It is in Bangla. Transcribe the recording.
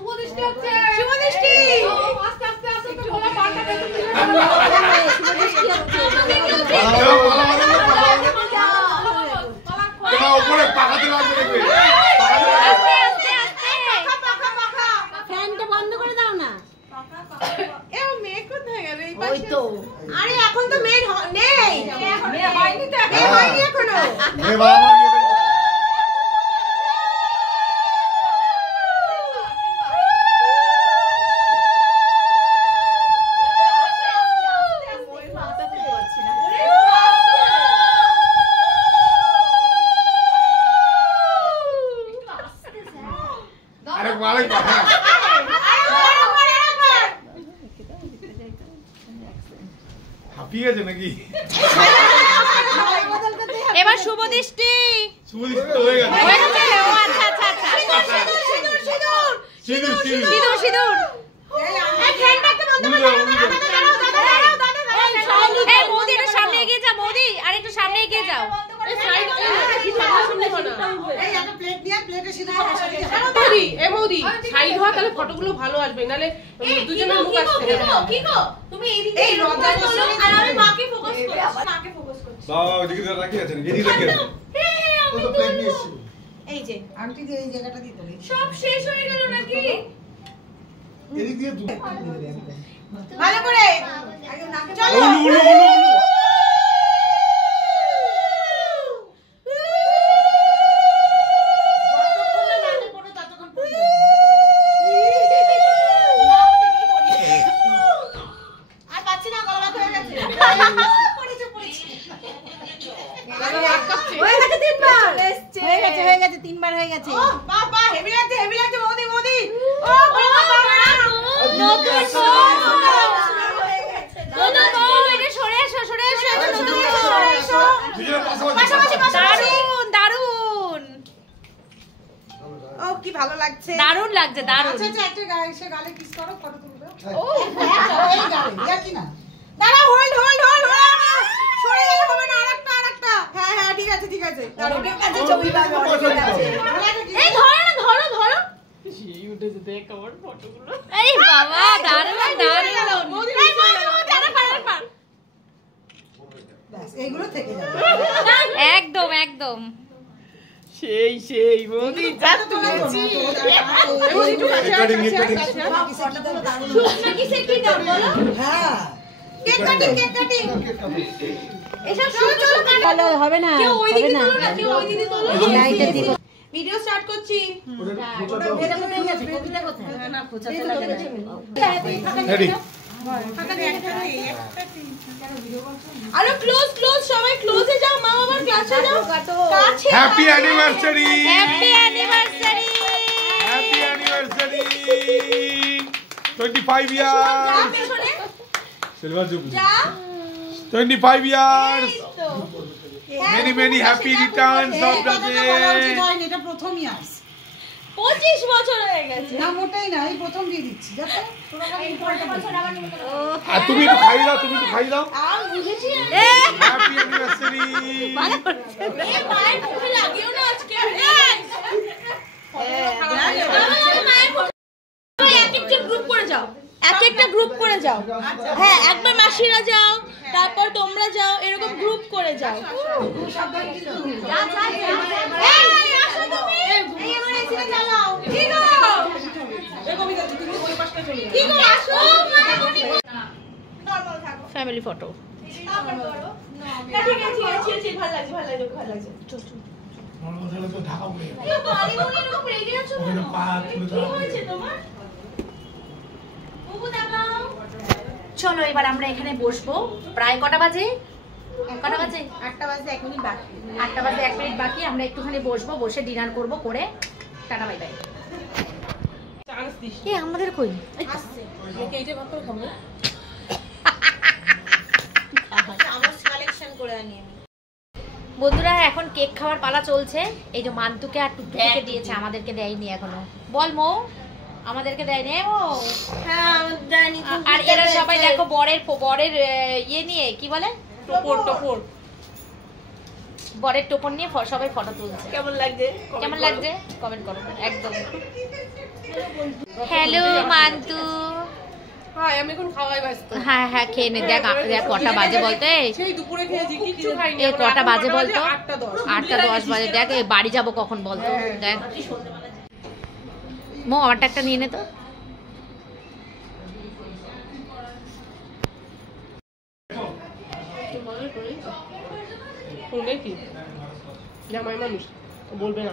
শুভদৃষ্টি হচ্ছে। শুভদৃষ্টি। আস্তে আস্তে আস্তে তো বলা পাটা বেঁধে দিল। শুভদৃষ্টি হচ্ছে। তোমার উপরে পাকাতে লাগবে দেখবে। আস্তে আস্তে আস্তে। ফ্যানটা বন্ধ করে দাও না। এ মেয়ে কোথায় গেল এই ওই পাশে? তো। আরে এখন তো মেয়ে নেই। মেয়ে হয়নি তো মেয়ে হয়নি এখনো। এ বাবা আরে মালিক হাঁপিয়ে গেছে নাকি? এবার শুভদৃষ্টি। শুভদৃষ্টি তো হয়ে গেছে। হয়ে গেছে? ও আচ্ছা আচ্ছা আচ্ছা। সিঁদুর সিঁদুর সিঁদুর সিঁদুর। এই ফ্যানটা একটু বন্ধ করে দাও। এই মোদি একটু সামনে এগিয়ে যা মোদি, আর একটু সামনে এগিয়ে যাও। এই একটা প্লেট নিয়ে প্লেটে সিধা বসাই দিও। মোদি এ মোদি সাইড হওয়া তাহলে ফটোগুলো ভালো আসবে নালে দুজনের মুখ আসছে কি গো তুমি এইদিকে এই লজ্জা করছো আর আমি মাকে ফোকাস করি, মাকে ফোকাস করছি। বাবা ওদিকে তো রাখি আছেন এদিকে রাখি আছেন ও তো প্লেট নিয়ে এসেছিল এই যে আন্টি দিয়ে এই জায়গাটা দিতে বলি। সব শেষ হয়ে গেল নাকি? এদিক দিয়ে দু ভালো করে চলো। উলু উলু উলু উলু আর পাচ্ছি না, গলা ব্যথা হয়ে গেছে। হয়ে গেছে তিনবার। হয়ে গেছে তিনবার হয়ে গেছে। ও বাবা হেভি লাগছে মোদি মোদি। ও বাবা নতুন বউ। নতুন বউ, এটা সরে এসো সরে এসো, এটা নতুন বউ। দুজনে পাশাপাশি দারুণ দারুণ ও কি ভালো লাগছে। দারুণ লাগছে দারুণ। আচ্ছা আচ্ছা একটা গালে সে গালে কিস করো, ফটো তুলবে। ও এই গালে ইয়া কি না। দাঁড়াও হোল্ড সরে গেলে হবে না, আরেকটা। হ্যাঁ ঠিক আছে দাঁড়াও কাছে ছবি লাগবে অনেক আছে। এই ধরো না ধরো ধরো। এই উঠেছে দেখ আমার ফটোগুলো এই বাবা দারুণ দারুণ। মোদি পার। ব্যাস এইগুলো থেকে যাবে। একদম একদম। সেই মোদি যা তুলেছি মোদি একটু কাছে কাটিং কাটিং কিসের কি দাম বলো? হ্যাঁ কেক কাটিং এসব চলো ভালো হবে না। কেউ ওই দিকে তোলো না, কেউ ওই দিকে তোলো। লাইটের দিকে ভিডিও স্টার্ট করছি কবিতা কোথায় না খোঁচাতে লাগে না। রেডি আরে ক্লোজ সবাই ক্লোজে যাও, মা বাবার ক্লাসে যাও কাছে। Happy anniversary happy anniversary. Happy anniversary 25 years silver jubilee 25 years many happy returns of the day এটা প্রথম ইয়ার 25 বছর হয়ে গেছে। না মোটেই না, এই প্রথম দিয়ে দিচ্ছি দেখো তোরা এই বছর আবার আর তুমি একটু খাই দাও আমি বুঝেছি। হ্যাপি অ্যানিভার্সারি এই মায়ের মুখে লাগিও না আজকে। একটা গ্রুপ করে যাও, একটা গ্রুপ করে যাও। হ্যাঁ একবার মাসিরা যাও, তারপর তোমরা যাও, এরকম গ্রুপ করে যাও। ফ্যামিলি ফটো চলো এবার আমরা এখানে বসবো। প্রায় কটা বাজে? 8টা বাজে 1 মিনিট বাকি। 8টা বাজে 1 মিনিট বাকি। আমরা একটুখানি বসবো, বসে ডিনার করবো, করে টাটা বাই বাই। এ আমাদের কই আসছে? এইটা ভাগ করে খাবো। আমার কালেকশন করে আনি আমি। বন্ধুরা এখন কেক খাওয়ার পালা চলছে। এই যে মান্তুকে আর টুকটুকে দিয়েছে, আমাদেরকে দেয়নি এখনো। বল মো, আমাদেরকে দেয়নি ও। হ্যাঁ জানি। আর এরা সবাই দেখো বরের ইয়ে নিয়ে কি বলে টোপর বরের টোপন নিয়ে সবাই ফটো তুলছে। কেমন লাগছে কেমন লাগছে কমেন্ট করো একদম। হ্যালো মান্তু। হ্যাঁ আমি এখন খাওয়াই ব্যস্ত। হ্যাঁ হ্যাঁ খেয়ে নে। দেখ দেখ কটা বাজে বলতো সেই দুপুরে খেয়েছি কিছু খাইনি। এই কটা বাজে বলতো? 8টা 8টা 10 বাজে। দেখ এই বাড়ি যাবো কখন বলতো? দেখ মো আমারটা একটা নিয়ে নে তো। শুনলে কি জামাই মানুষ বলবে না।